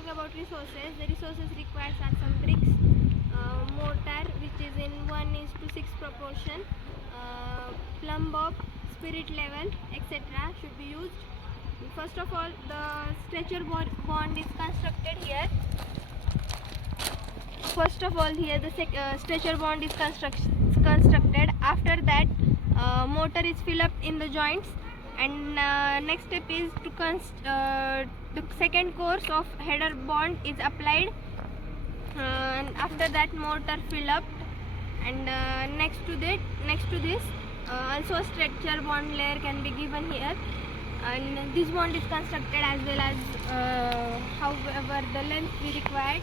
discussing about resources. The resources required are some bricks, mortar which is in 1:6 proportion, plumb bob, spirit level, etc. should be used. First of all, the stretcher bond is constructed here. First of all, here the stretcher bond is constructed. After that, mortar is filled up in the joints, and next step is to the second course of header bond is applied, and after that mortar fill up, and next to this also a stretcher bond layer can be given here, and this bond is constructed as well as however the length we required.